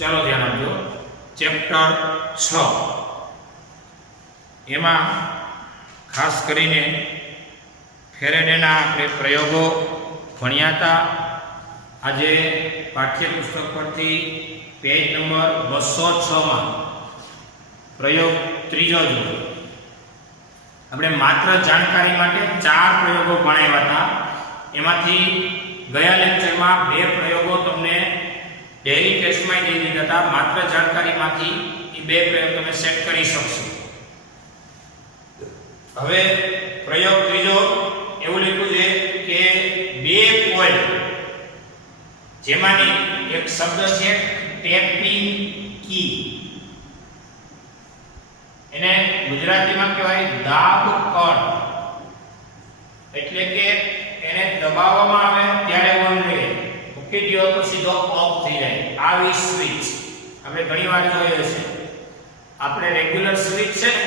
ચાલો ધ્યાન આપજો. ચેપ્ટર 6 એમાં ખાસ કરીને ફેરેડેના આપણે પ્રયોગો ભણ્યા હતા. આજે પાઠ્યપુસ્તક પરથી પેજ નંબર 206 માં પ્રયોગ ત્રીજો જોયો. આપણે માત્ર જાણકારી માટે 4 પ્રયોગો ભણાવ્યા હતા. એમાંથી ગયા લેક્ચરમાં 2 પ્રયોગો તમને ડેઈલી ટેસ્ટમાં દઈ દીધા હતા. માત્ર જાણકારીમાંથી એ 2 પ્રયોગ તમે સેટ કરી શકશો. હવે પ્રયોગ ત્રીજો એવું લખ્યું છે કે 2 કોઇલ, જેમાંની એક શબ્દ છે ટેપિંગ કી, એને ગુજરાતીમાં કહેવાય દાબ કળ. એટલે કે એને દબાવવામાં આવે ત્યારે ઓન રહે, મૂકી દો તો સીધો ઓફ થઈ જાય. આવી સ્વિચ આપણે ઘણીવાર જોઈએ છે. આપણે રેગ્યુલર સ્વિચ છે ને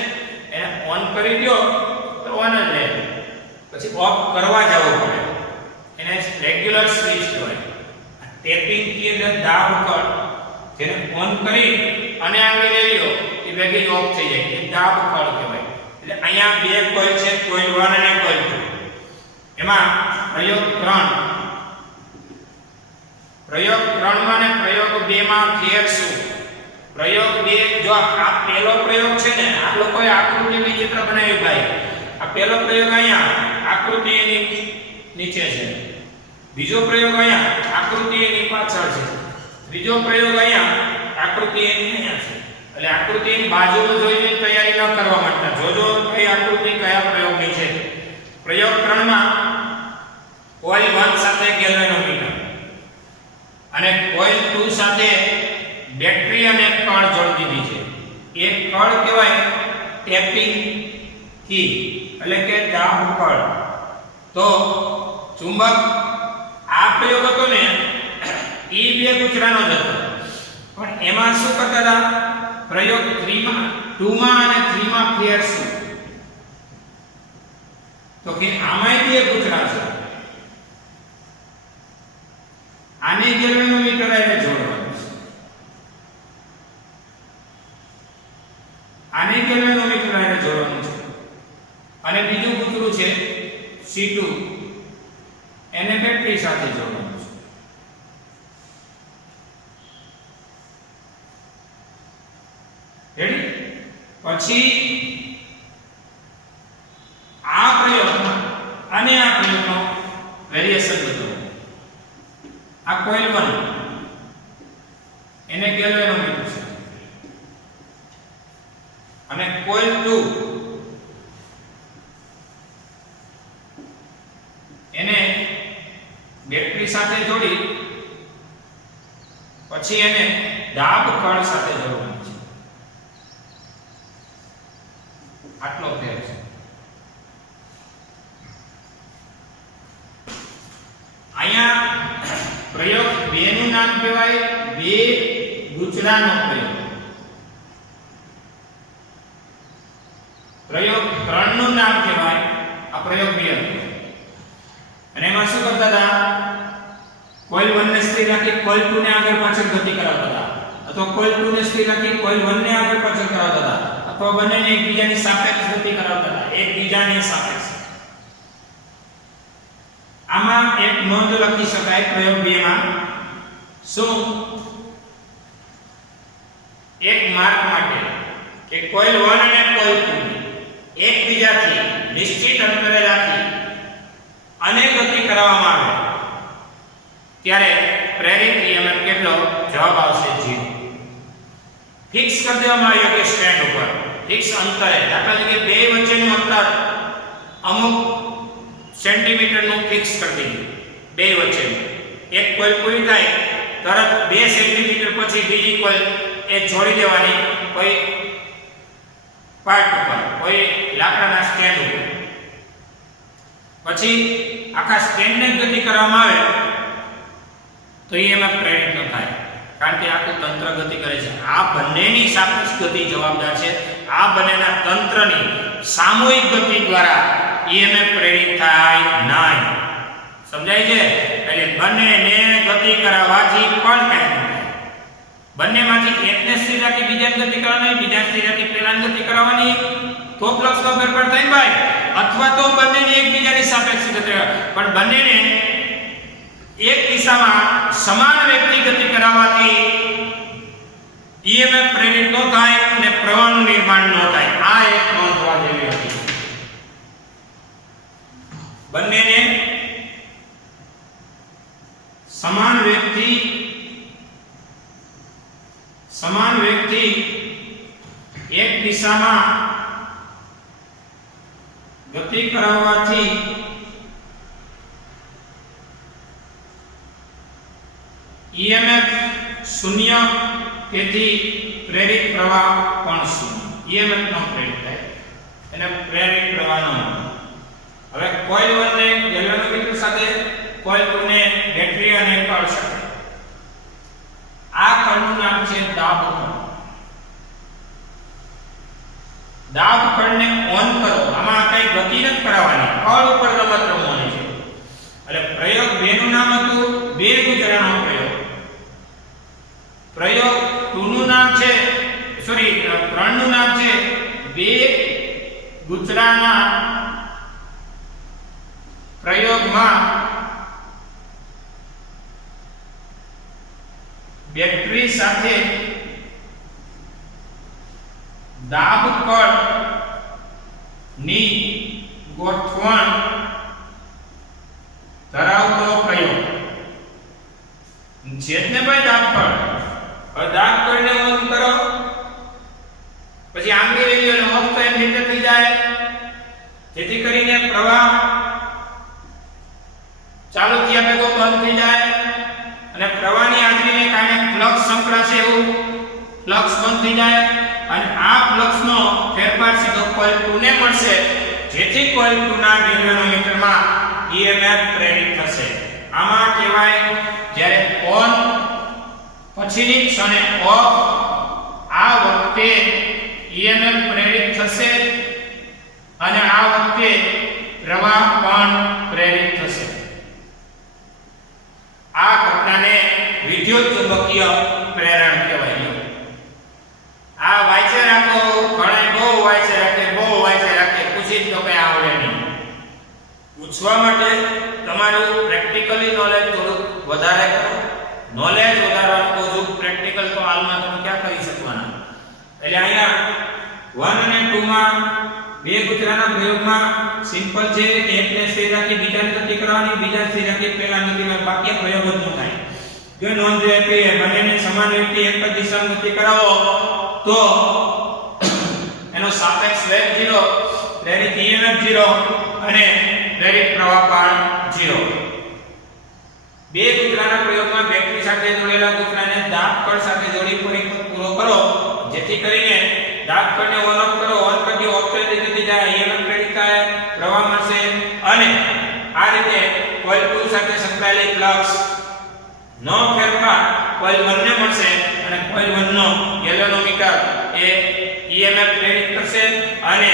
એને ઓન કરી દો તો ઓન જ રહે, પછી ઓફ કરવા જવું પડે. એને રેગ્યુલર સ્વિચ કહેવાય. ટેપિંગ કી એટલે દાબ કળ, જેને ઓન કરી અને આગળ લઈ લ્યો એ વેગી ઓફ થઈ જાય, એ દાબ કળ કહેવાય. એટલે અહીંયા 2 કોઇલ છે, કોઇલ 1 અને કોઇલ 2. એમાં પ્રયોગ 3 માં ને પ્રયોગ 2 માં ફેર શું? પ્રયોગ 2 જો આ પહેલો પ્રયોગ છે ને, આ લોકોએ આકૃતિ વિચિત્ર બનાવી ભાઈ. આ પહેલો પ્રયોગ અહીંયા આકૃતિ એની નીચે છે, બીજો પ્રયોગ અહીંયા આકૃતિ એની પાછળ છે, ત્રીજો પ્રયોગ અહીંયા આકૃતિ એની અહીંયા છે. એટલે આકૃતિની બાજુમાં જોઈને તૈયારી ન કરવા માંગતા, જોજો કઈ આકૃતિ કયા પ્રયોગની છે. પ્રયોગ 3 માં કોઇલ 1 સાથે ગેલ્વેનોમીટર અને કોઇલ 2 સાથે બેટરી અને કળ જોડી દીધી છે. એક કળ કહેવાય ટેપિંગ કી, એટલે કે દાબ કળ. તો ચુંબક આ પ્રયોગ હતો ને એ 2 ગુચરાનો જ હતો, પણ એમાં શું કરતા હતા? પ્રયોગ 2 માં અને 3 માં ફેર શું? તો કે આમાંય 2 ગુચરા છે. આને ગેલ્વેનોમીટર આને જોડવાનું છે, આને ગેલ્વેનોમીટર આને જોડવાનું છે, અને બીજું ગુચરું છે C2, એને બેટરી સાથે જોડવાનું છે. રેડી? પછી આ પ્રયોગમાં અને આ પ્રયોગનો વેરિએશન બતાવો. આ કોઇલ 1 એને ગેલ્વેનોમીટર છે, અને કોઇલ 2 એને બેટરી સાથે જોડી પછી એને દાબ કળ સાથે જોડવાનું છે. આટલો ફેર છે. અહીંયા પ્રયોગ 2 નું નામ કહેવાય 2 ગુચરાનો પ્રયોગ. પ્રયોગ 3 નું નામ કહેવાય આ પ્રયોગ 2 હતો. અને એમાં શું કરતા હતા? કોઇલ 1 ને સ્થિર રાખી કોઇલ 2 ને આગળ પાછળ ગતિ કરાવતા હતા, અથવા કોઇલ 2 ને સ્થિર રાખી કોઇલ 1 ને આગળ પાછળ કરાવતા હતા, અથવા બંનેને એકબીજાની સાપેક્ષ ગતિ કરાવતા હતા, એકબીજાની સાપેક્ષ. આમાં એક નોંધ લખી શકાય પ્રયોગ 2 માં. શું? એક માર્ક માટે કે કોઇલ 1 અને કોઇલ 2 એકબીજાથી નિશ્ચિત અંતરે રાખી અને ગતિ કરવામાં આવે ત્યારે પ્રેરિત EMF કેટલો? જવાબ આવશે 0. ફિક્સ કરી દેવામાં આવ્યો કે સ્ટેન્ડ ઉપર ફિક્સ અંતરે, દાખલા તરીકે 2 વચ્ચેનું અંતર અમુક સેન્ટીમીટરનું ફિક્સ કરી દીધું. 2 વચ્ચેનું એક કોઇલ પૂરી થાય તરત 2 સેન્ટીમીટર પછી બીજી કોઇલ એ જોડી દેવાની કોઈ પાર્ટ ઉપર, કોઈ લાકડાના સ્ટેન્ડ ઉપર. પછી આખા સ્ટેન્ડને ગતિ કરવામાં આવે તો એમાં પ્રેરિત ન થાય, કારણ કે આખું તંત્ર ગતિ કરે છે. આ બંનેની સાપેક્ષ ગતિ જવાબદાર છે. આ બંનેના તંત્રની સામૂહિક ગતિ દ્વારા EMF પ્રેરિત થાય નહીં. સમજાય છે? એટલે બંનેને ગતિ કરાવવાથી પણ કાંઈ ન થાય. બંનેમાંથી એકને સ્થિર રાખી બીજાને ગતિ કરવાની, બીજાને સ્થિર રાખી પેલાને ગતિ કરાવવાની, તો ફ્લક્સનો ફેરફાર થાય ભાઈ. અથવા તો બંનેને એકબીજાની સાપેક્ષે ગતિ કરાવવાની. પણ બંનેને એક દિશામાં સમાન વેગથી ગતિ કરાવવાથી EMF પ્રેરિત ન થાય અને પ્રવાહનું નિર્માણ ન થાય. આ એક નોંધવા જેવી હતી. બંનેને સમાન વેગથી એક દિશામાં ગતિ કરાવવાથી EMF શૂન્ય, તેથી પ્રેરિત પ્રવાહ પણ શૂન્ય. EMF નો પ્રેરિત થાય અને પ્રેરિત પ્રવાહ નો. હવે કોઇલ 1 ને ગેલ્વેનોમીટર સાથે, કોઇલ 2 ને બેટરી અને કળ સાથે. આ કળનું નામ છે દાબ કળ. દાબ કળને ઓન કરો. આમાં કઈ ગતિ નથી કરાવવાની, કળ ઉપર રમત રમવાની છે. એટલે પ્રયોગ 2 નું નામ હતું બે ગુજરાનો પ્રયોગ. પ્રયોગ 2 નું નામ છે 3 નું નામ છે બે ગુજરાના પ્રયોગમાં બેટરી સાથે દાબ કળ ની ગોઠવણ ધરાવતો પ્રયોગ. જેને ભાઈ દાબ કળ, દાબ કળને ઓન કરો, પછી આંગળી રહી એટલે ઓફ તો એમ રીતે થઈ જાય, જેથી કરીને પ્રવાહ ચાલુ થયા ભેગો બંધ થઈ જાય અને પ્રવાહની હાજરીને કારણે ફ્લક્સ સંકળાશે, એવું ફ્લક્સ બંધ થઈ જાય અને આ ફ્લક્સનો ફેરફાર સીધો કોઇલ 2 ને મળશે, જેથી કોઇલ 2 ના ગેલ્વેનોમીટરમાં EMF પ્રેરિત થશે. આમાં કહેવાય જ્યારે ઓન પછીની ક્ષણે ઓફ, આ વખતે EMF પ્રેરિત થશે અને આ વખતે પ્રવાહ પણ પ્રેરિત થશે. આ ઘટનાને વિદ્યુત ચુંબકીય પ્રેરણ કહેવાય. આ વાંચે રાખો, ઘણા બહુ વાંચે રાખે, પૂછી તો કઈ આવડે નહીં. પૂછવા માટે તમારું પ્રેક્ટિકલી નોલેજ થોડું વધારે કરો. નોલેજ વધારવાનું કહું, પ્રેક્ટિકલ તો હાલમાં તમે ક્યાં કરી શકવાના. એટલે અહીંયા 1 અને 2 માં બે ગુજરાના પ્રયોગમાં સિમ્પલ છે કે એકને સ્થિર રાખી બીજાને ગતિ કરવાની, બીજાને સ્થિર રાખી પેલાને ગતિ કરવાની, બાકી પ્રયોગ જ ન થાય. જો નોંધ લે કે બંનેને સમાન વેગથી એક જ દિશામાં ગતિ કરાવો તો એનો સાપેક્ષ વેગ 0, પ્રેરિત EMF 0 અને પ્રેરિત પ્રવાહ પણ 0. બે ગુજરાના પ્રયોગમાં બેટરી સાથે જોડેલા ગુજરાને દાબ કળ સાથે જોડી પરિપથ પૂરો કરો, જેથી કરીને દાબ કળને ઓન ઓફ કરો, ઓન કરી ઓફ થઈ જતી જાય, EMF પ્રેરિત થાય, પ્રવાહ મળશે અને આ રીતે કોઇલ 2 સાથે સંકળાયેલી ફ્લક્સ નો ફેરફાર કોઇલ 1 ને મળશે અને કોઇલ 1 નો ગેલ્વેનોમીટર એ EMF પ્રેરિત કરશે અને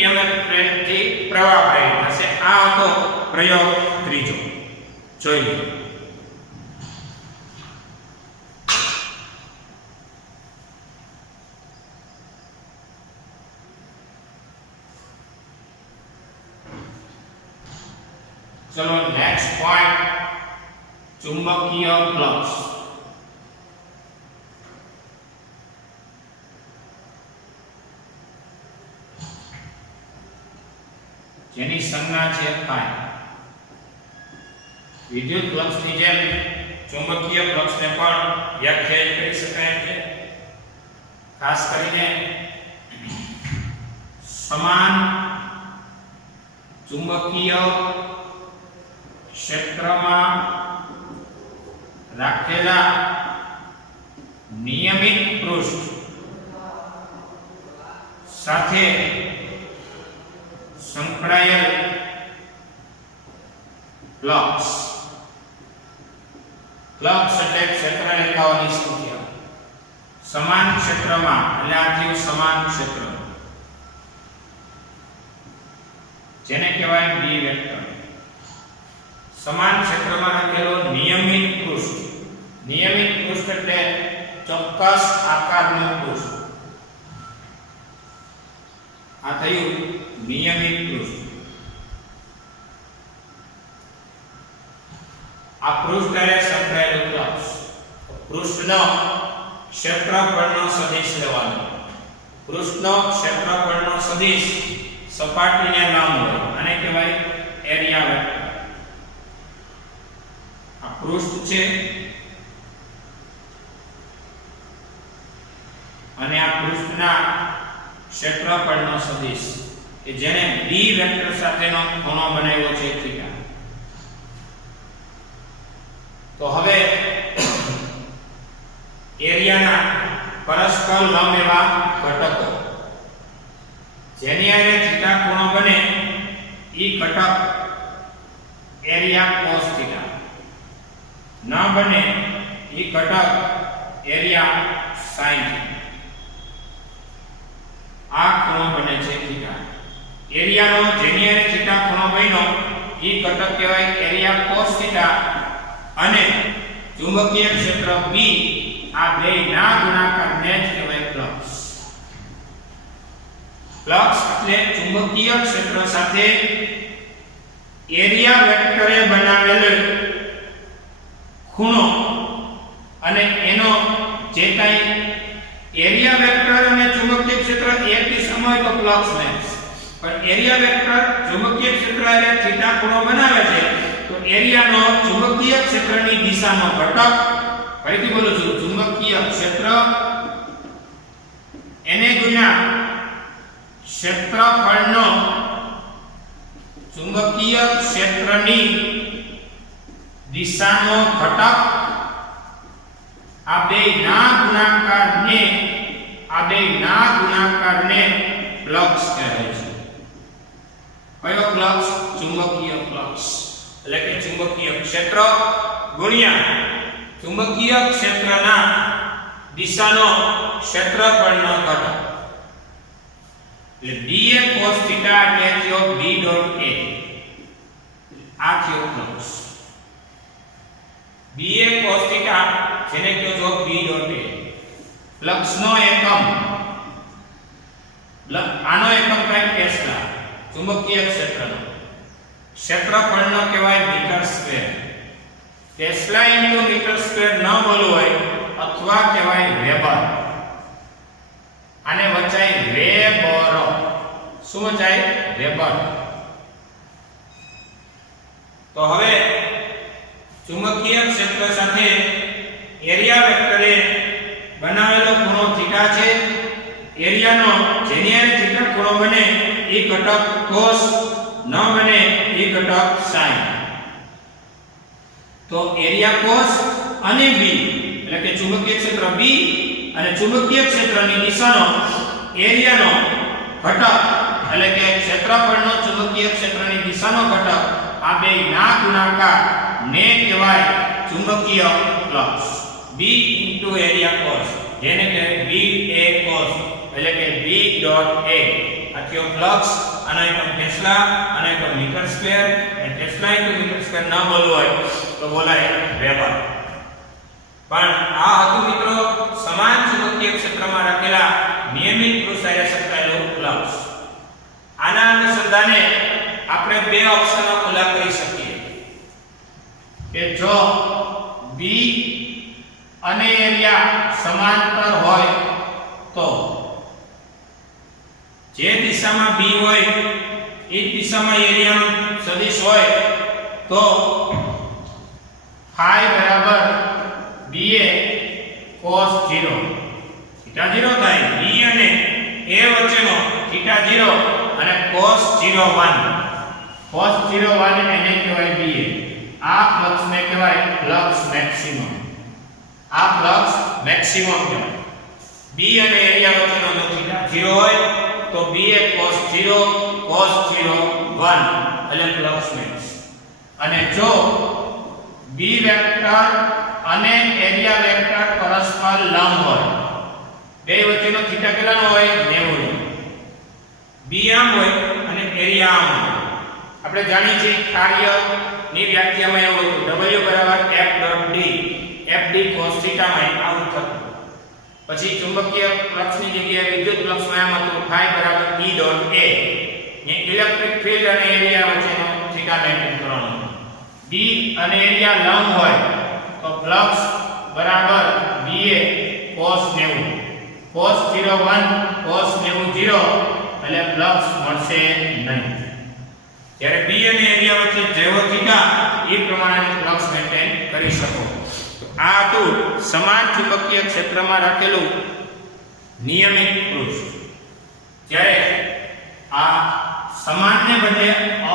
EMF પ્રેરિત થી પ્રવાહ પ્રેરિત થશે. આ હતો પ્રયોગ 3. જોઈ લો. ચલો નેક્સ્ટ પોઈન્ટ, ચુંબકીય ફ્લક્સ. જેની સંજ્ઞા છે phi. વિદ્યુત ફ્લક્સની જેમ ચુંબકીય ફ્લક્સને પણ વ્યાખ્યાયિત કરી શકાય છે. ખાસ કરીને સમાન ચુંબકીય ક્ષેત્રમાં રાખેલા નિયમિત પૃષ્ઠ સાથે સંકળાયેલ ફ્લક્સ. ફ્લક્સ એટલે ક્ષેત્ર રેખાઓની સંખ્યા. સમાન ક્ષેત્રમાં એટલે આ થયું સમાન ક્ષેત્ર, જેને કહેવાય B વેક્ટર. સમાન ક્ષેત્રમાં રાખેલો નિયમિત પૃષ્ઠ. નિયમિત પૃષ્ઠ એટલે ચોક્કસ આકારનું પૃષ્ઠ. આ થયું નિયમિત પૃષ્ઠ. આ પૃષ્ઠ એટલે સંકળાયેલું ફ્લક્સ. પૃષ્ઠનો ક્ષેત્રફળનો સદિશ લેવાનો. પૃષ્ઠનો ક્ષેત્રફળનો સદિશ સપાટીને લંબ હોય આને કહેવાય એરિયા વેક્ટર. આ પૃષ્ઠ છે અને આ પૃષ્ઠના ક્ષેત્રફળનો સદિશ કે જેને b વેક્ટર સાથેનો ખૂણો બનાવ્યો છે થીટા. તો હવે એરિયાના પરસ્પર લંબ એવા ઘટકો જેની આરે થીટા ખૂણો બને ઈ ઘટક એરિયા cos થીટા ન બને ઈ ઘટક એરિયા sin થીટા. આ ખૂણો બને છે થીટા. એરિયાનો જેની આરે થીટા ખૂણો બન્યો ઈ ઘટક કહેવાય એરિયા cos થીટા અને ચુંબકીય ક્ષેત્ર B આ બેના ગુણાકારને જ કહેવાય ફ્લક્સ. ફ્લક્સ એટલે ચુંબકીય ક્ષેત્ર સાથે એરિયા વેક્ટરે બનાવેલ ખૂણો અને એનો જે કાઈ એરિયા વેક્ટર અને ચુંબકીય ક્ષેત્ર એક દિશામાં હોય તો ફ્લક્સ મેક્સ, પણ એરિયા વેક્ટર ચુંબકીય ક્ષેત્ર અને થીટા ખૂણો બનાવે છે તો એરિયાનો ચુંબકીય ક્ષેત્રની દિશાનો ઘટક, ફરીથી બોલું છું, ચુંબકીય ક્ષેત્ર એને ગુણ્યા ક્ષેત્રફળનો ચુંબકીય ક્ષેત્રની દિશાનો ઘટક આ બેના ગુણાકારને ફ્લક્સ કહેવાય છે. કયો ફ્લક્સ? ચુંબકીય ફ્લક્સ. એટલે કે ચુંબકીય ક્ષેત્ર ગુણ્યા ચુંબકીય ક્ષેત્રના દિશાનો ક્ષેત્રફળનો ઘટક. એટલે b એ cos થીટા એટલે થયો b ડોટ a. આ થયો ફ્લક્સ. b એ cos થીટા જેને કહો છો b ડોટ a. ફ્લક્સનો એકમ આનો એકમ થાય ટેસ્લા. ચુંબકીય ક્ષેત્રનો ક્ષેત્રફળનો કહેવાય meter square. Tesla into meter square ન બોલવું હોય અથવા કહેવાય વેબર. આને વચાય વેબર. શું વચાય? વેબર. તો હવે ચુંબકીય ક્ષેત્ર સાથે એરિયા વેક્ટરે બનાવેલો ખૂણો થીટા છે. એરિયાનો જેની આરે થીટા ખૂણો બને એ ઘટક cos ન બને એ ઘટક sin. તો એરિયા cos અને b એટલે કે ચુંબકીય ક્ષેત્ર b અને ચુંબકીય ક્ષેત્રની દિશાનો એરિયાનો ઘટક એટલે કે ક્ષેત્રફળનો ચુંબકીય ક્ષેત્રની દિશાનો ઘટક આ બેના ગુણાકાર ને કહેવાય ચુંબકીય ફ્લક્સ. b એરિયા cos જેને કહેવાય b a cos એટલે કે b ડોટ a. આ થયો ફ્લક્સ. આનો એકમ ટેસ્લા, આનો એકમ મીટર સ્ક્વેર. અને ટેસ્લા ઇન્ટુ મીટર સ્ક્વેર ન બોલવું હોય તો બોલાય વેબર. પણ આ હતું મિત્રો સમાન ચુંબકીય ક્ષેત્રમાં રાખેલા નિયમિત પૃષ્ઠારે સંકળાયેલું ફ્લક્સ. આના અનુસંધાને આપણે બે ઓપ્શનો ખુલ્લા કરી શકીએ કે જો b અને એરિયા સમાંતર હોય તો જે દિશામાં b હોય એ દિશામાં એરિયાનો સદિશ હોય તો phi બરાબર ba cos 0 થીટા 0 થાય. b અને a વચ્ચેનો થીટા 0 અને cos 0 1. cos 0 1 એને કહેવાય ba. આ ફ્લક્સને કહેવાય ફ્લક્સ મેક્સિમમ. આ ફ્લક્સ મેક્સિમમ કહેવાય. b અને એરિયા વચ્ચેનો જો થીટા 0 હોય તો b એ cos 0 1 એટલે ફ્લક્સ મેક્સ. અને જો b વેક્ટર અને એરિયા વેક્ટર પરસ્પર લંબ હોય, બે વચ્ચેનો થીટા કેટલાનો હોય? 90. b આમ હોય અને એરિયા આમ હોય. આપણે જાણીએ છીએ કાર્યની વ્યાખ્યામાં એવું હતું w f.d. fd cos θ માં આવું થતું. પછી ચુંબકીય ફ્લક્સની જગ્યાએ વિદ્યુત ફ્લક્સમાં એમ હતું phi બરાબર E dot A. A electric field અને એરિયા વચ્ચેનો થીટા મેન્ટેન કરવાનો. D અને એરિયા લંબ હોય તો ફ્લક્સ બરાબર BA cos 90 cos 01 cos 90 એટલે ફ્લક્સ મળશે નહીં. જ્યારે B અને એરિયા વચ્ચે જેવો થીટા એ પ્રમાણેનું ફ્લક્સ મેન્ટેન કરી શકો. આ હતું સમાન ચુંબકીય ક્ષેત્રમાં રાખેલું નિયમિત પૃષ્ઠ. જ્યારે આ સમાનને બદલે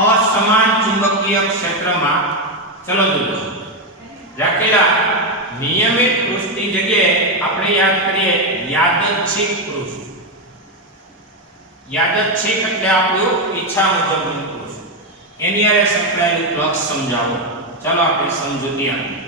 અસમાન ચુંબકીય ક્ષેત્રમાં ચલો દૂર રાખેલા નિયમિત પૃષ્ઠની જગ્યાએ આપણે યાદ કરીએ યાદચ્છિક પૃષ્ઠ. યાદચ્છિક એટલે આપણું ઈચ્છા મુજબનું પૃષ્ઠ. એની હારે સંકળાયેલું ફ્લક્સ સમજાવો. ચાલો આપણે સમજૂતી આપીએ.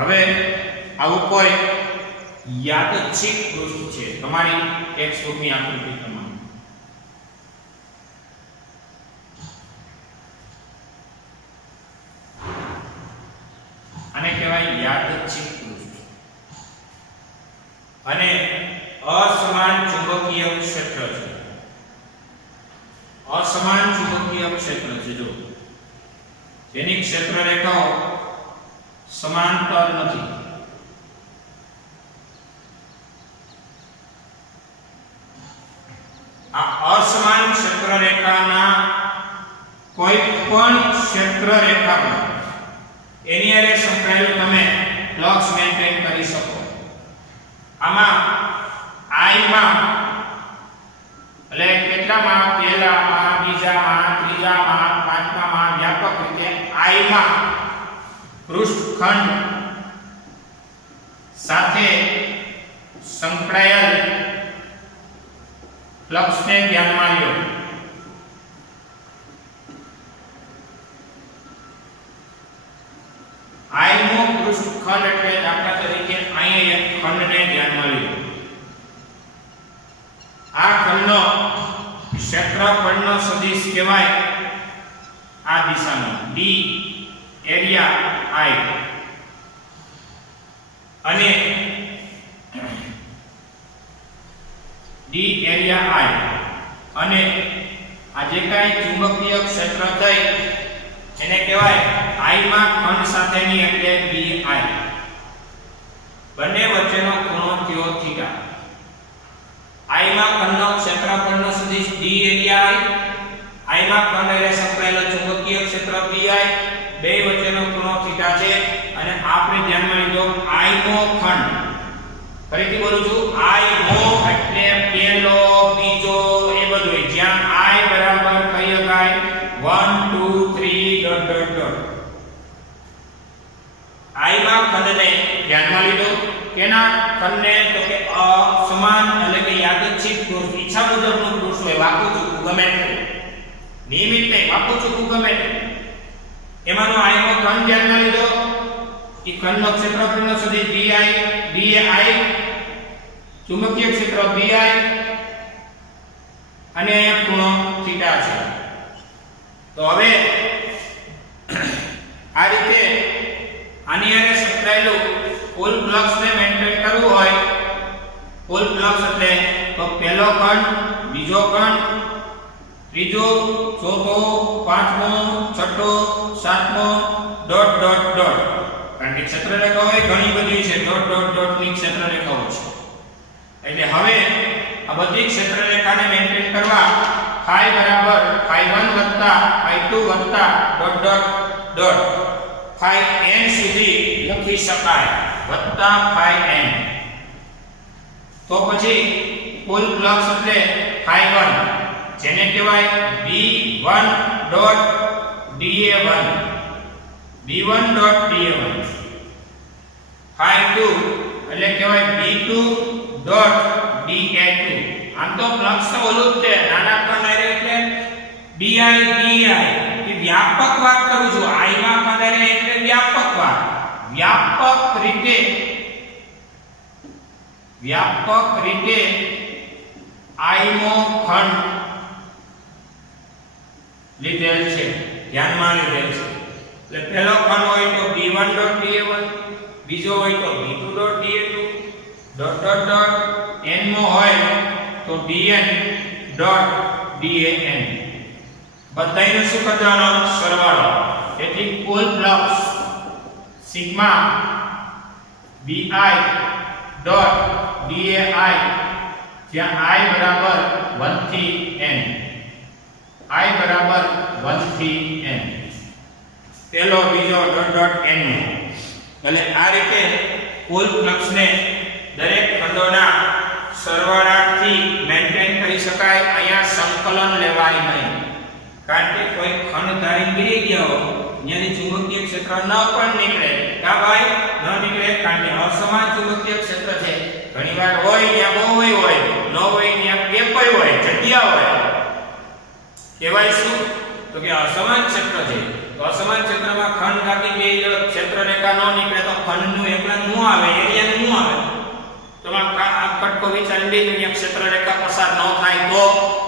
હવે આવું કોઈ યાદચ્છિક પૃષ્ઠ છે તમારી ટેક્સ્ટબુકની આકૃતિ પ્રમાણે. આને કહેવાય યાદચ્છિક પૃષ્ઠ. અને અસમાન ચુંબકીય ક્ષેત્ર છે. અસમાન ચુંબકીય ક્ષેત્ર છે જો જેની ક્ષેત્ર રેખાઓ સમાંતર નથી. આ અસમાન ક્ષેત્ર રેખાના કોઈ પણ ક્ષેત્ર રેખામાં એની હારે સંકળાયેલું તમે ફ્લક્સ મેન્ટેન કરી શકો. આમાં I માં એટલે કેટલામાં પહેલામાં બીજામાં ત્રીજામાં પાંચમામાં વ્યાપક રીતે I માં પૃષ્ઠખંડ સાથે સંકળાયેલ ફ્લક્સને ધ્યાનમાં લો. I નો પૃષ્ઠખંડ એટલે દાખલા તરીકે અહીં એક ખંડને ધ્યાનમાં લો. આ ખંડનો ક્ષેત્રફળનો સદિશ કહેવાય આ દિશાનો D એરિયા I અને D એરિયા I અને આ જે કાંઈ ચુંબકીય ક્ષેત્ર થઈ એને કહેવાય I માં ખંડ સાથેની એટલે BI. બંને વચ્ચેનો ખૂણો થયો થીટા. I માં ખંડનો ક્ષેત્રફળનો સદિશ D એરિયા I માં ખંડ એટલે સંકળાયેલો ચુંબકીય ક્ષેત્ર BI બે વચ્ચેનો ખૂણો થીટા છે. અને આપણે ધ્યાનમાં લીધો I નો ખંડ. ફરીથી બોલું છું I નો એટલે પહેલો બીજો એ બધું જ્યાં I બરાબર કહી શકાય 1 2 3 ડોટ ડોટ ડોટ. I માં ખંડને ધ્યાનમાં લીધો. કેના ખંડને તો કે અસમાન એટલે કે યાદચ્છિક પૃષ્ઠ. ઈચ્છા મુજબનું પૃષ્ઠ હોય વાકું ચૂકું ગમે તે નિયમિત નહીં વાકું ચૂકું ગમે તે એમાંનો I નો ખંડ ધ્યાનમાં લીધો. એ ખંડનો ક્ષેત્રફળનો સદિશ BI DAI ચુંબકીય ક્ષેત્ર BI અને ખૂણો થીટા છે. તો હવે આ રીતે આની હારે સંકળાયેલું કુલ ફ્લક્સને મેન્ટેન કરવું હોય. કુલ ફ્લક્સ એટલે તો પહેલો ખંડ બીજો ખંડ ત્રીજો ચોથો પાંચમો છઠ્ઠો સાતમો ડોટ ડોટ ડોટ. કારણ કે ક્ષેત્ર રેખાઓ ઘણી બધી છે. ડોટ ડોટ ડોટ ની ક્ષેત્ર રેખાઓ છે. એટલે હવે આ બધી ક્ષેત્ર રેખાને મેન્ટેન કરવા phi બરાબર phi1 phi2 dot dot dot phi n સુધી લખી શકાય phi n. તો પછી કુલ ફ્લક્સ એટલે phi1 જેને કહેવાય B1.DA1 B1.DA1 phi 2 એટલે કહેવાય B2.DA2 આમ તો ફ્લક્સ તો ઓલું જ છે નાના કણ એટલે BI DI કે વ્યાપક વાત કરું છું I માં કણ એટલે વ્યાપક વાત વ્યાપક રીતે I મો ખંડ લીધેલ છે ધ્યાનમાં લીધેલ છે એટલે પહેલો ખંડ હોય તો B1.DA1 બીજો હોય તો B2.DA2 dot dot dot n મો હોય તો Dn.DAn બધાયનો શું કરવાનો સરવાળો તેથી કુલ ફ્લક્સ સિગ્મા bi.dai જ્યાં I બરાબર 1 થી n I બરાબર 1 થી n પેલો બીજો ડોટ ડોટ n એટલે આ રીતે કુલ ફ્લક્સને દરેક ખંડોના સરવાળાથી મેન્ટેન કરી શકાય અહીંયા સંકલન લેવાય નહીં કારણ કે કોઈ ખંડ ધારી ગીરી ગયો ત્યાંની ચુંબકીય ક્ષેત્ર ન પણ નીકળે કા ભાઈ ન નીકળે કારણ કે અસમાન ચુંબકીય ક્ષેત્ર છે ઘણીવાર હોય ત્યાં બહુ હોય ન હોય ત્યાં ગેપ હોય જગ્યા હોય કહેવાય શું તો કે અસમાન ક્ષેત્ર છે તો અસમાન ક્ષેત્રમાં ખંડ કાપી બે ક્ષેત્ર રેખા ન નીકળે તો ખંડનું એકલાનું ન આવે એરિયાનું ન આવે તો આ કટકો વિચારી લીધું ત્યાં ક્ષેત્ર રેખા પસાર ન થાય તો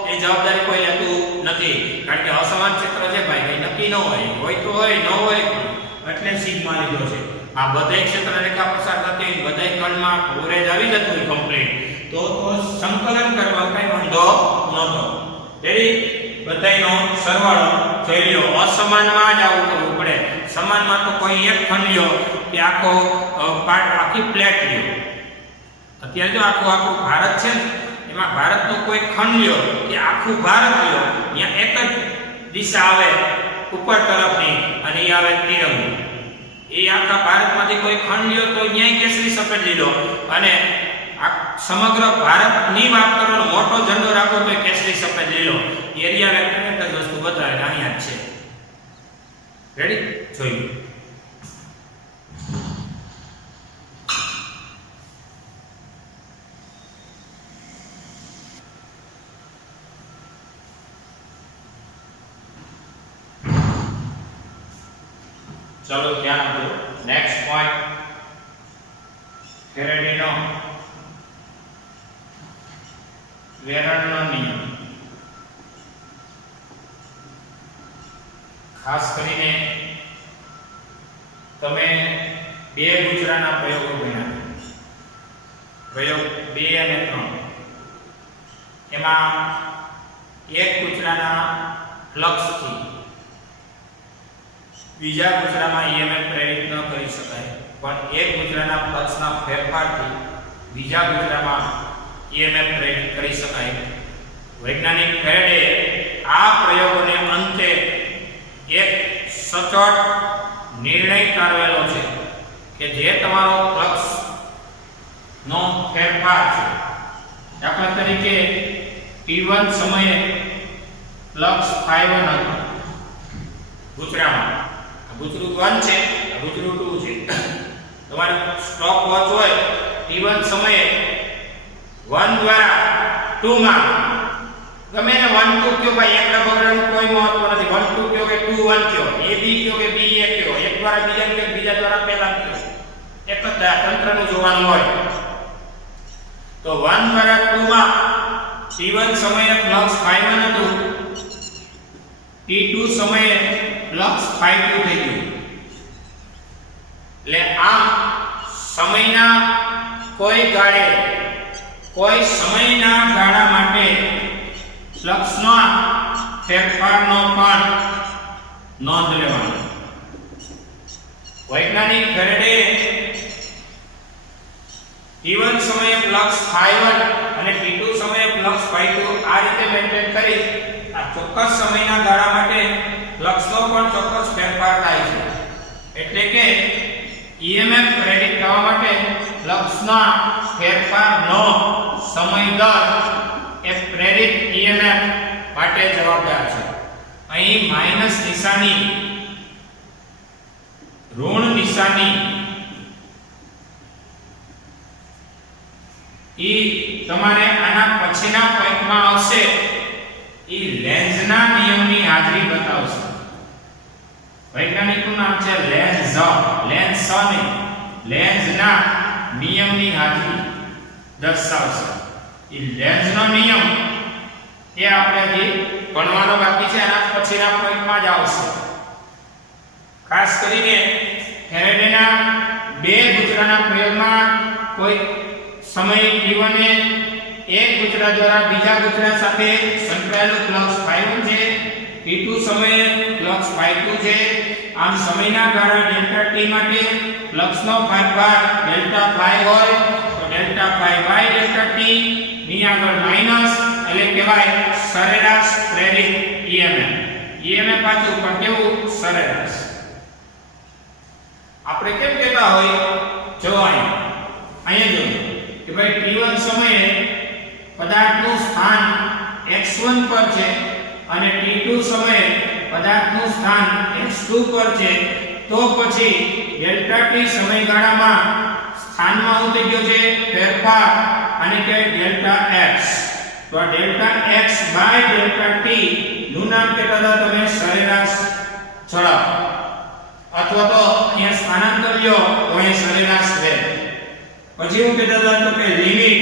એ જવાબદારી કોઈ લેતું નથી કારણ કે અસમાન ક્ષેત્ર છે ભાઈ કઈ નક્કી ન હોય તો હોય ન હોય એટલે સિગ્મા લીધો છે આ બધાય ક્ષેત્ર રેખા પસાર થતી બધાય ખંડમાં કવરેજ આવી જતું હોય કમ્પ્લીટ તો સંકલન કરવા કઈ વાંધો નહોતો તેથી બધાયનો સરવાળો જોઈ લ્યો અસમાનમાં જ આવું કરવું પડે સમાનમાં તો કોઈ એક ખંડ લ્યો કે આખી પ્લેટ લ્યો અત્યારે જો આખું ભારત છે ને એમાં ભારતનો કોઈ ખંડ લ્યો કે આખું ભારત લ્યો ત્યાં એક જ દિશા આવે ઉપર તરફની અને એ આવે તિરંગો એ આખા ભારતમાંથી કોઈ ખંડ લ્યો તો ન્યાય કેસરી સફેદ લીધો અને આ સમગ્ર ભારતની વાત કરો તો મોટો ઝંડો રાખો તો કેસરી સફેદ લીલો એરિયા વેક્ટર એક જ વસ્તુ બતાવે અહીંયા જ છે રેડી જોઈએ चलो ध्यान दो नेक्स्ट पॉइंट ફેરાડેનો વેરણનો નિયમ ખાસ કરીને તમે બે ગુજરાના પ્રયોગો ભણ્યા પ્રયોગ 2 અને 3 એમાં એક ગુજરાના ફ્લક્સથી બીજા ગુજરામાં EMF પ્રેરિત ન કરી શકાય પણ એક ગુજરાના ફ્લક્સના ફેરફારથી બીજા ગુજરામાં EMF પ્રેરિત કરી શકાય વૈજ્ઞાનિક ફેરાડે આ પ્રયોગોને અંતે એક સચોટ નિર્ણય તારવેલો છે કે જે તમારો ફ્લક્સ નો ફેરફાર છે દાખલા તરીકે t1 સમયે ફ્લક્સ ϕ1 હતો ગુજરામાં ગુજરું 1 છે ગુજરું 2 છે તમારે સ્ટોપ વોચ હોય t1 સમયે 1 દ્વારા 2 માં ગમે ને 1 2 કયો ભાઈ એકડા બગડાનું કોઈ મહત્વ નથી 1 2 કયો કે 2 1 કયો a b કયો કે b a કયો એક દ્વારા બીજા કયો બીજા દ્વારા પહેલા કયો એક જ તંત્રનું જોવાનું હોય તો 1 દ્વારા 2 માં t1 સમયે ફ્લક્સ ϕ1 હતું t2 સમયે ફ્લક્સ ϕ2 થઈ ગયું એટલે આમ સમયના કોઈ સમયના ગાળા માટે ફ્લક્સનો ફેરફારનો પણ નોંધ લેવાનો વૈજ્ઞાનિક ફેરાડે t1 સમયે ફ્લક્સ ϕ1 અને t2 સમયે ફ્લક્સ ϕ2 આ રીતે મેન્ટેન કરી આ ચોક્કસ સમયના ગાળા માટે ફ્લક્સનો પણ ચોક્કસ ફેરફાર થાય છે એટલે કે EMF પ્રેરિત થવા માટે ફ્લક્સના ફેરફારનો સમય દર એ પ્રેરિત EMF માટે માટે જવાબદાર છે. અહીં માઈનસ નિશાની, ઋણ નિશાની ઈ તમારે આના પછીના પોઈન્ટમાં આવશે. ઈ લેન્ઝના નિયમની હાજરી બતાવશે. વૈજ્ઞાનિકનું નામ છે લેન્ઝ. લેન્ઝના નિયમની હાજરી દર્શાવશે. ઈ લેન્ઝનો નિયમ એ આપણે જે ભણવાનો બાકી છે એના પછીના પોઈન્ટમાં જ આવશે. ખાસ કરીને ફેરેડેના બે ગુચરાના પ્રયોગમાં કોઈ સમય t1 એ એક ગુચરા દ્વારા બીજા ગુચરા સાથે સંકળાયેલું ફ્લક્સ ϕ1 છે, t2 સમયે ફ્લક્સ ϕ2 છે. આમ સમયના ગાળા ડેલ્ટા t માટે ફ્લક્સનો ફેરફાર ડેલ્ટા ϕ હોય તો ડેલ્ટા ϕ બાય ડેલ્ટા t ની આગળ માઈનસ એટલે કહેવાય સરેરાશ પ્રેરિત EMF. EMF પાછું પણ કેવું સરેરાશ. આપણે કેમ કહેતા હોય જો અહીંયા જો કે ભાઈ t1 સમયે પદાર્થનું સ્થાન x1 પર છે અને t2 સમયે પદાર્થનું સ્થાન x2 પર છે, તો પછી ડેલ્ટા t સમયગાળામાં સ્થાનમાં શું થઈ ગયો છે ફેરફાર અને કે ડેલ્ટા x. તો આ delta x by delta t નું નામ કહેતા હતા તમે સરેરાશ ઝડપ, અથવા તો અહીંયા સ્થાનાંતર લ્યો તો અહીં સરેરાશ વેગ. પછી હું કહેતા હતા તો કે limit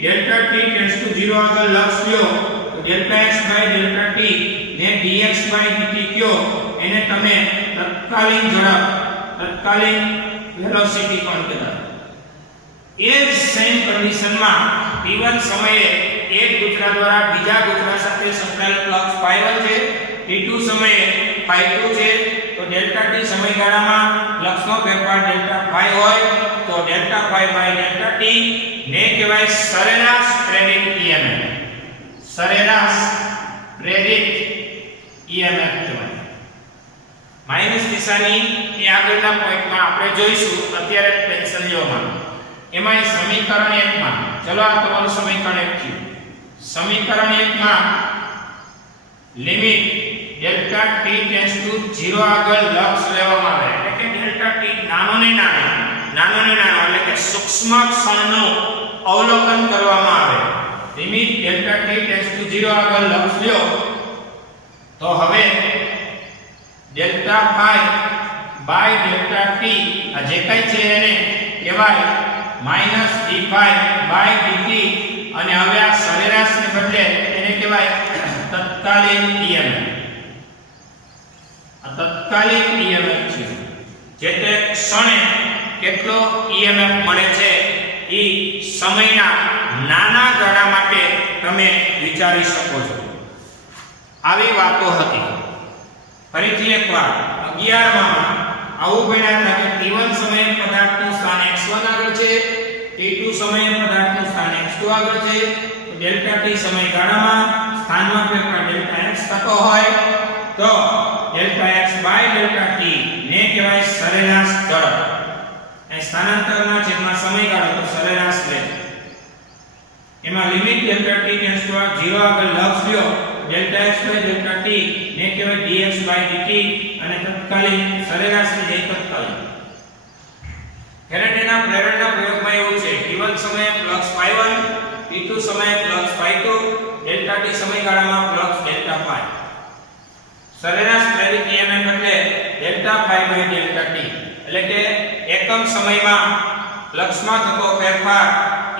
delta t tends to 0 આગળ લક્ષ લ્યો તો delta x by delta t ને dx બાય dt કયો એને તમે તત્કાલીન ઝડપ, તત્કાલીન વેલોસિટી પણ કહેતા. એ જ સેમ કન્ડિશનમાં t1 સમયે એક ગુચરા દ્વારા બીજા ગુચરા સાથે સંકળાયેલ ફ્લક્સ ϕ1 છે, t2 સમયે ϕ2 છે, તો ડેલ્ટા t સમયગાળામાં ફ્લક્સનો ફેરફાર ડેલ્ટા ϕ હોય તો ડેલ્ટા ϕ બાય ડેલ્ટા t ને કહેવાય સરેરાશ પ્રેરિત EMF. સરેરાશ પ્રેરિત EMF કહેવાય. માઈનસ નિશાની એ આગળના પોઈન્ટમાં આપણે જોઈશું. અત્યારે પેન્સિલ લેવામાં એમાં સમીકરણ 1 માં ચલો આ તમારું સમીકરણ 1 છે. સમીકરણ 1 માં limit delta t tends to 0 આગળ લક્ષ લેવામાં આવે એટલે કે ડેલ્ટા t નાનો ને નાનો એટલે કે સૂક્ષ્મ ક્ષણનું અવલોકન કરવામાં આવે. Limit delta t tends to 0 આગળ લક્ષ લ્યો તો હવે ડેલ્ટા ϕ બાય ડેલ્ટા t આ જે કઈ છે એને કહેવાય માઈનસ d ϕ બાય dt, અને હવે આ સરેરાશને બદલે એને કહેવાય તત્કાલીન EMF. આ તત્કાલીન EMF છે. જે તે ક્ષણે કેટલો EMF મળે છે એ સમયના નાના ગાળા માટે તમે વિચારી શકો છો. આવી વાતો હતી. ફરીથી એકવાર 11માં આવું ભણ્યા હતા કે t1 સમયે પદાર્થનું સ્થાન x1 આગળ છે, t2 સમયે પદાર્થનું સ્થાન x2 આગળ છે, તો ડેલ્ટા t સમયગાળામાં સ્થાનમાં ફેરફાર ડેલ્ટા x થતો હોય તો delta x by delta t ને કહેવાય સરેરાશ ઝડપ. અહીં સ્થાનાંતરના છેદમાં સમયગાળો તો સરેરાશ વેગ. એમાં limit delta t tends to 0 આગળ લક્ષ લ્યો delta x by delta t ને કહેવાય dx બાય dt, અને તત્કાલીન સરેરાશની જઈ તત્કાલીન. ફેરેડેના પ્રેરણના પ્રયોગમાં એવું છે t1 સમયે ફ્લક્સ ϕ1, t2 સમયે ફ્લક્સ ϕ2, ડેલ્ટા t સમયગાળામાં ફ્લક્સ ડેલ્ટા ϕ. સરેરાશ પ્રેરિત EMF એટલે ડેલ્ટા ϕ બાય ડેલ્ટા t એટલે કે એકમ સમયમાં ફ્લક્સમાં થતો ફેરફાર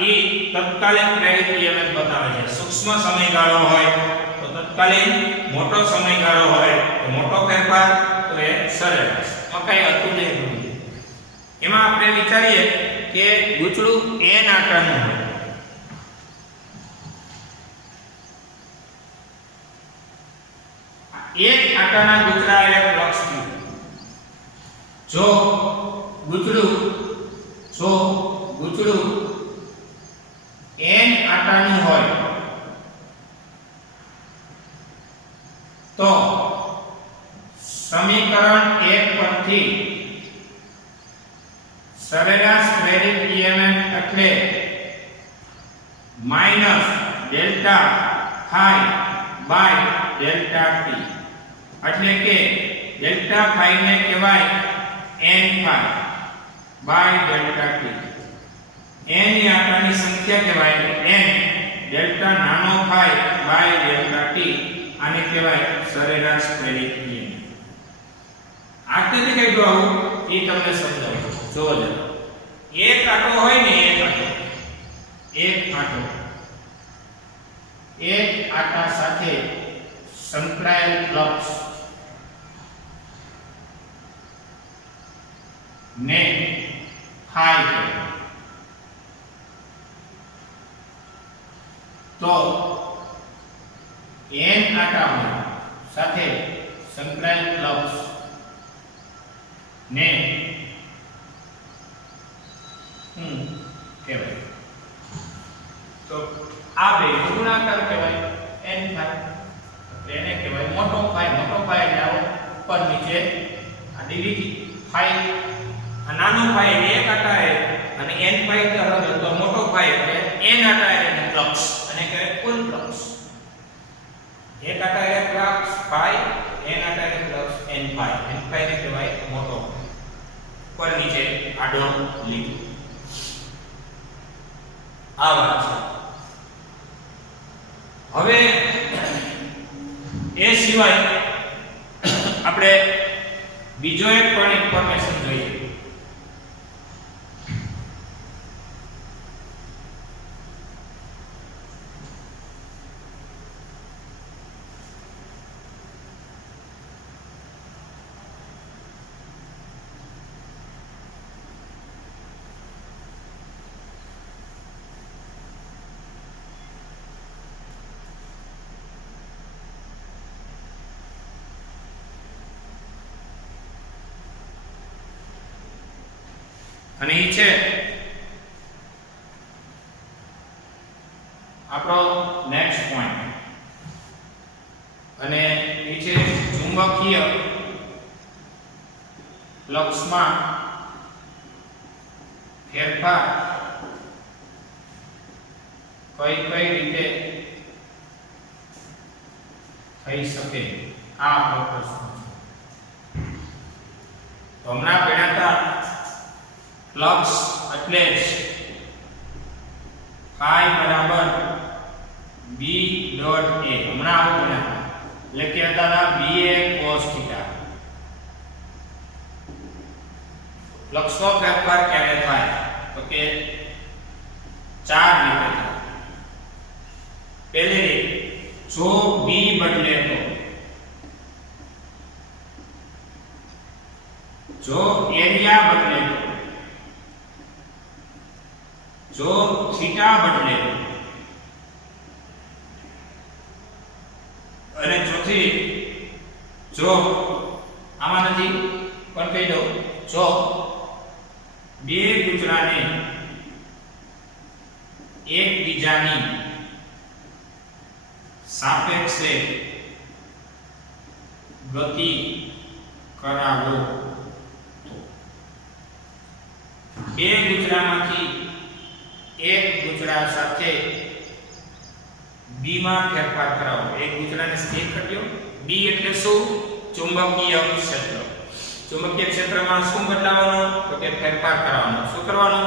એ તત્કાલીન પ્રેરિત EMF બતાવે છે. સૂક્ષ્મ સમયગાળો હોય તો તત્કાલીન, મોટો સમયગાળો હોય તો મોટો ફેરફાર, તો એ સરેરાશ. કઈ હતું નહીં. એમાં આપણે વિચારીએ કે ગૂંચળું n આકારનું હોય. એક આકારના ગૂંચળા એટલે ફ્લક્સ ટ્યુબ. જો ગૂંચળું n આકારનું હોય તો સમીકરણ 1 પરથી સરેરાશ પ્રેરિત EMF એટલે minus delta ϕ by delta T, એટલે કે ડેલ્ટા ફાઈ ને કહેવાય n phi by delta T. n એ આંટાની સંખ્યા કહેવાય n ડેલ્ટા નાનો ફાઈ બાય ડેલ્ટા ટી, આને કહેવાય સરેરાશ પ્રેરિત EMF. આ કેવી રીતે આવું એ તમને સમજાવું. જોવો જરા, એક આંટો હોય ને, એક આંટા સાથે સંકળાયેલ ફ્લક્સ ને ફાઈ કહેવાય. તો n આંટા સાથે સંકળાયેલ ફ્લક્સ ને કહેવાય. તો આ બે ગુણાકાર કહેવાય n ફાઈ, એને કહેવાય મોટો ફાઈ. મોટો ફાઈ એટલે આવો ઉપર નીચે આ ડીવી ફાઈ, આ નાનો ફાઈ એટલે એક આંટા હે, અને n ફાઈ તો મોટો ફાઈ એટલે n આંટા એટલે ફ્લક્સ, અને કહેવાય કુલ ફ્લક્સ. એક આંટા એટલે ફ્લક્સ ફાઈ, n આંટા એટલે flux n phi. n phi ને કહેવાય મોટો, ઉપર નીચે આડો લીટી. આ વાત છે. હવે એ સિવાય આપણે બીજો એક પણ ઇન્ફોર્મેશન જોઈએ. અને એ છે આપણો નેક્સ્ટ પોઈન્ટ, અને એ છે ચુંબકીય ફ્લક્સમાં ફેરફાર કઈ રીતે થઈ શકે, આ આપણો પ્રશ્ન છે. તો હમણાં ભણ્યા ફ્લક્સ એટલે ફાઈ બરાબર b ડોટ a. હમણાં આવું ભણ્યા એટલે કે હતા ba cos થીટા. ફ્લક્સનો ફેરફાર ક્યારે થાય તો કે 4 રીતે થાય. પહેલી રીત, જો b બદલે તો, જો એરિયા બદલે તો, જો થીટા બદલે, અને ચોથી જો આમાં નથી પણ કહી દઉં, જો બે ગુજરાને એકબીજાની સાપેક્ષે ગતિ કરાવો તો બે ગુજરામાંથી એક ગુજરા સાથે b માં ફેરફાર કરાવો. એક ગુજરાને સ્થિર કર્યો. b એટલે શું? ચુંબકીય ક્ષેત્ર. ચુંબકીય ક્ષેત્રમાં શું બદલાવાનું તો કે ફેરફાર કરવાનો. શું કરવાનું?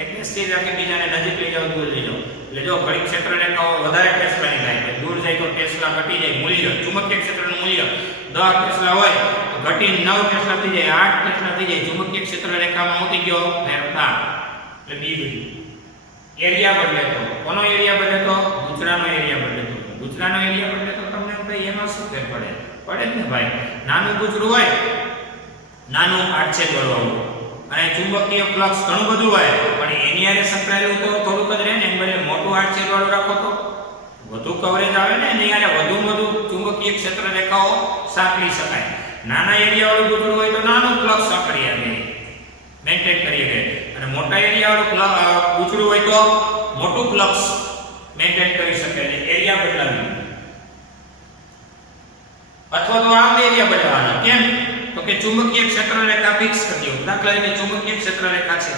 એકને સ્થિર રાખી બીજાને નજીક લઈ જાવ, દૂર લઈ જાવ. એટલે જો ઘડી ક્ષેત્ર રેખાઓ વધારે ટેસ્લાની થાય, દૂર જાય તો ટેસ્લા ઘટી જાય. મૂલ્ય ચુંબકીય ક્ષેત્રનું મૂલ્ય 10 ટેસ્લા હોય તો ઘટી 9 ટેસ્લા થઈ જાય, 8 ટેસ્લા થઈ જાય. ચુંબકીય ક્ષેત્ર રેખામાં ઉતરી ગયો ફેરફાર, એટલે b બદલ્યું. એરિયા બદલે તો, કોનો એરિયા બદલે તો? ગુજરાનો એરિયા બદલે તો. ગુજરાનો એરિયા બદલે તો તમને ભાઈ એમાં શું ફેર પડે? પડે જ ને ભાઈ. નાનું ગુજરા હોય, નાનું આડછેદ વાળું, અને ચુંબકીય ફ્લક્સ ઘણું બધું હોય, પણ એની હારે સંકળાયેલું તો થોડુંક જ રહે ને. એમ બને મોટું આડછેદ વાળું રાખો તો વધુ કવરેજ આવે ને, એની હારે વધુ ચુંબકીય ક્ષેત્ર રેખાઓ સાંકળી શકાય. નાના એરિયા વાળું ગુજરા હોય તો નાનું ફ્લક્સ સાંકળી આવે, મેન્ટેન કરી શકે. અને મોટા એરિયા વાળું ગુજરા હોય તો મોટું ફ્લક્સ મેન્ટેન કરી શકે. એટલે એરિયા બદલાવી, અથવા તો આમ એરિયા બદલવાનો. કેમ? તો કે ચુંબકીય ક્ષેત્ર રેખા ફિક્સ કરી દો. દાખલા તરીકે ચુંબકીય ક્ષેત્ર રેખા છે,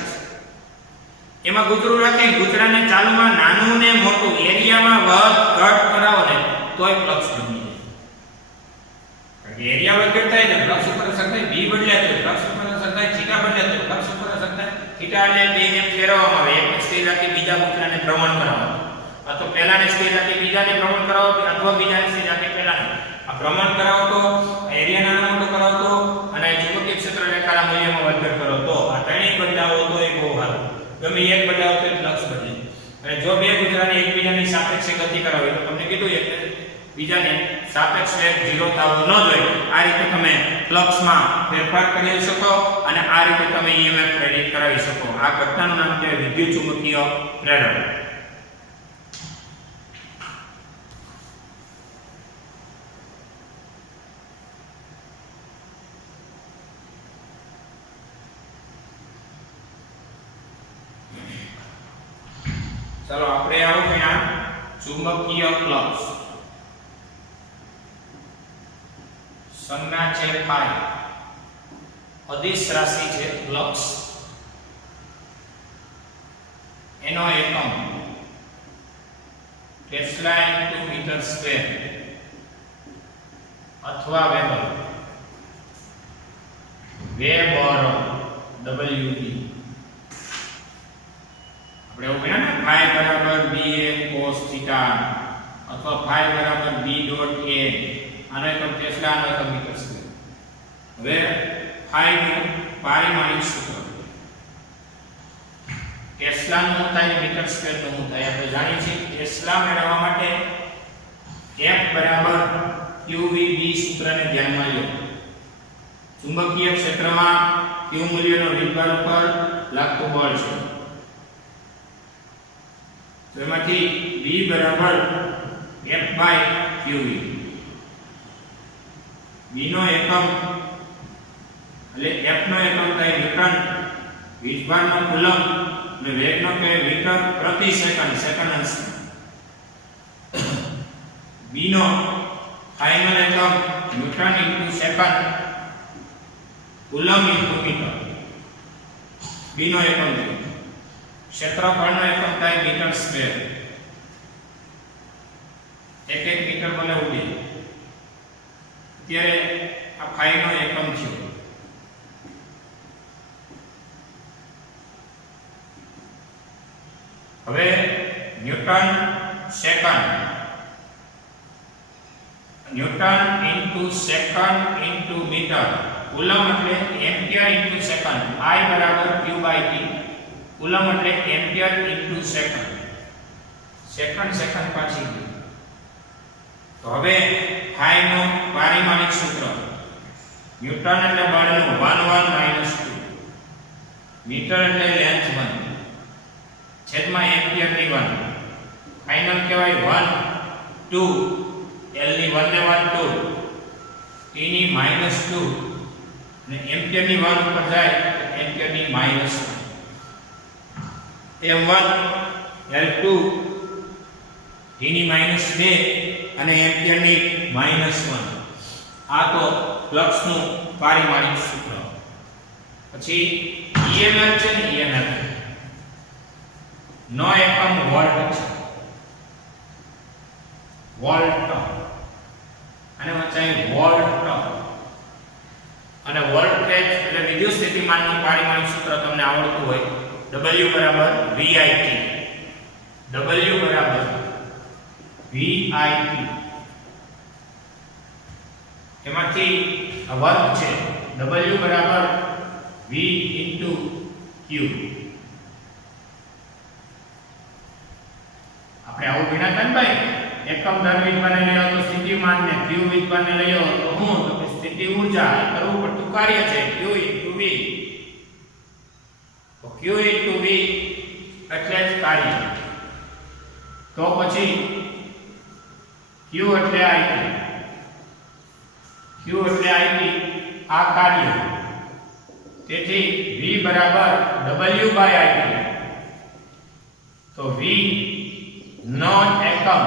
એમાં ગુજરા રાખી ગુજરાને ચાલુમાં નાનું ને મોટું એરિયામાં વધ ઘટ કરાવો ને તોય ફ્લક્સ બદલી જાય. કારણ કે એરિયા વગર થાય ને ફ્લક્સ ઉપર અસર થાય, b બદલાય તો ફ્લક્સ ઉપર અસર થાય, થીટા બદલાય તો ફ્લક્સ ઉપર અસર થાય. થીટા એટલે બેને ફેરવવામાં આવે, એકને સ્થિર રાખી બીજા મુદ્રાને ભ્રમણ કરાવવાનું, અથવા પહેલાને સ્થિર રાખી બીજાને ભ્રમણ કરાવો, અથવા બીજાને સ્થિર રાખી પહેલાને આ ભ્રમણ કરાવો તો એરિયા નાનો મોટો કરાવો તો અને ચુંબકીય ક્ષેત્ર રેખાના મૂલ્યમાં વધઘટ કરો તો આ ત્રણેય બદલાવો તો એ બહુ સારું. ગમે એક બદલાવો તો ફ્લક્સ બદલે. અને જો બે ગુજરાને એકબીજાની સાપેક્ષે ગતિ કરાવી તો તમને કીધું એક બીજાને સાપેક્ષ વેગ 0 થવો ન જોઈએ. આ રીતે તમે ફ્લક્સમાં ફેરફાર કરી શકો અને આ રીતે તમે EMF પ્રેરિત કરાવી શકો. આ ઘટનાનું નામ છે વિદ્યુત ચુંબકીય પ્રેરણ. ચાલો આપણે આવું ત્યાં ચુંબકીય ફ્લક્સ સંજ્ઞા છે પાઈ, અદિશ રાશિ છે ફ્લક્સ, એનો એકમ ટેસ્લા × મીટર સ્ક્વેર અથવા વેબર, વેબર WB. આપણે એવું કહ્યું ને phi બરાબર BA cos θ અથવા phi બરાબર B ડોટ A, આનો એકમ ટેસ્લા, આનો એકમ મીટર સ્ક્વેર. હવે phi નું પારિમાણિક સૂત્ર ટેસ્લા નું શું થાય, મીટર સ્ક્વેર નું શું થાય આપણે જાણીએ છીએ. ટેસ્લા મેળવવા માટે F બરાબર QVB સૂત્રને ધ્યાનમાં લો. ચુંબકીય ક્ષેત્રમાં Q મૂલ્યનો વિભાગ ઉપર લાગતું બળ છે. તો એમાંથી B બરાબર F/QV. B નો એકમ એટલે F નો એકમ થાય ન્યૂટન, વીજભારનો કુલમ અને વેગનો કે મીટર પ્રતિ સેકન્ડ, સેકન્ડ અંશ. B નો ફાઇનલ એકમ newton × second, coulomb × meter. B નો એકમ છે. ક્ષેત્રફળનો એકમ થાય મીટર સ્ક્વેર. એક મીટર બને ઉડે. અત્યારે આ phi નો એકમ છે. હવે newton second, newton × second × meter, coulomb એટલે એમ્પિયર × સેકન્ડ, I બરાબર Q/T, કુલમ એટલે એમ્પિયર × સેકન્ડ. સેકન્ડ સેકન્ડ પાછી ગયું. તો હવે phi નો પારિમાણિક સૂત્ર ન્યૂટન એટલે બળનું 1 - 2, મીટર એટલે લેન્થ 1 છેદમાં એમ્પિયર ની 1, ફાઇનલ કહેવાય 1 2 L ની 1 ને 1 2, T ની -2 અને એમ્પિયર ની 1 ઉપર જાય તો એમ્પિયર ની -1, M1 L2 T ની -2 અને એમ્પિયર ની -1. આ તો ફ્લક્સ નું પારિમાણિક સૂત્ર. પછી EMF છે ને, EMF નો એકમ વોલ્ટ છે, વોલ્ટ, અને વચ્ચે વોલ્ટ. અને વોલ્ટેજ એટલે વિદ્યુત સ્થિતિમાનનું પારિમાણિક સૂત્ર તમને આવડતું હોય, W બરાબર VIT, W બરાબર VIT. એમાંથી વર્ગ છે W બરાબર V × Q. આપણે આવું ભણ્યા હતા ને ભાઈ, એકમ દર વિદ્યુતભારને લયો તો સ્થિતિમાનને, Q વિદ્યુતભારને લયો તો હું તો સ્થિતિ ઊર્જા કરવું પડતું કાર્ય છે Q × V. તો Q × V એટલે જ કાર્ય. તો પછી Q એટલે IT, Q એટલે IT આ કાર્ય. તેથી V બરાબર W/IT. તો V નો એકમ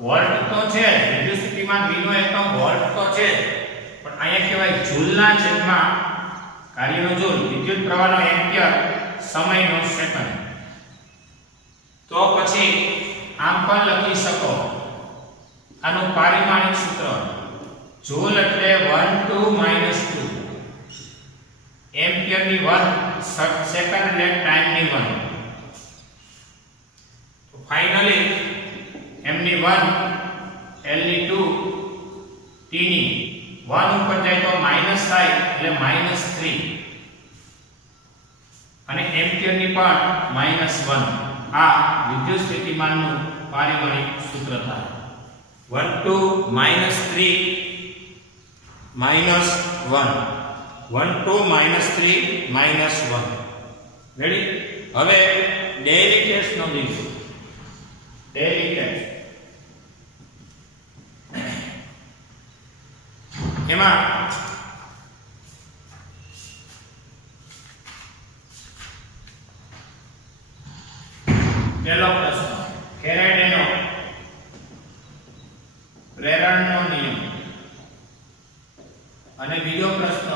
વોલ્ટ તો છે, વિદ્યુત સ્થિતિમાન V નો એકમ વોલ્ટ તો છે, પણ અહીંયા કહેવાય જૂલના છેદમાં કાર્યનો જૂલ, વિદ્યુત પ્રવાહનો એમ્પિયર, સમયનો સેકન્ડ. તો પછી આમ પણ લખી શકો આનું પારિમાણિક સૂત્ર જૂલ એટલે 1 2 -2 એમ્પિયર ની 1 સેકન્ડ એટલે ટાઈમ ની 1 તો ફાઇનલી m ની 1 l ની 2 t ની 1 ઉપર જાય તો માઈનસ થાય એટલે -3 અને એમ્પિયર ની પણ -1 આ વિદ્યુત સ્થિતિમાનનું પારિમાણિક સૂત્ર થાય 1 2 -3 -1 1 2 -3 -1 રેડી હવે ડેઇલી ટેસ્ટ નો દિવસ ડેઇલી ટેસ્ટ એમાં પહેલો પ્રશ્ન ફેરાડેનો પ્રેરણનો નિયમ અને બીજો પ્રશ્ન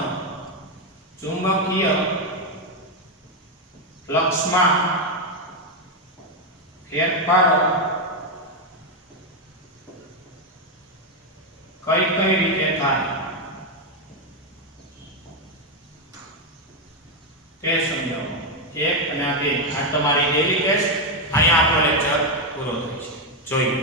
ચુંબકીય ફ્લક્સમાં ફેરફારો કઈ રીતે થાય તે સમજાવો 1 અને 2 આ તમારી ડેલી ટેસ્ટ અહીંયા આપણો લેક્ચર પૂરો થાય છે જોઈએ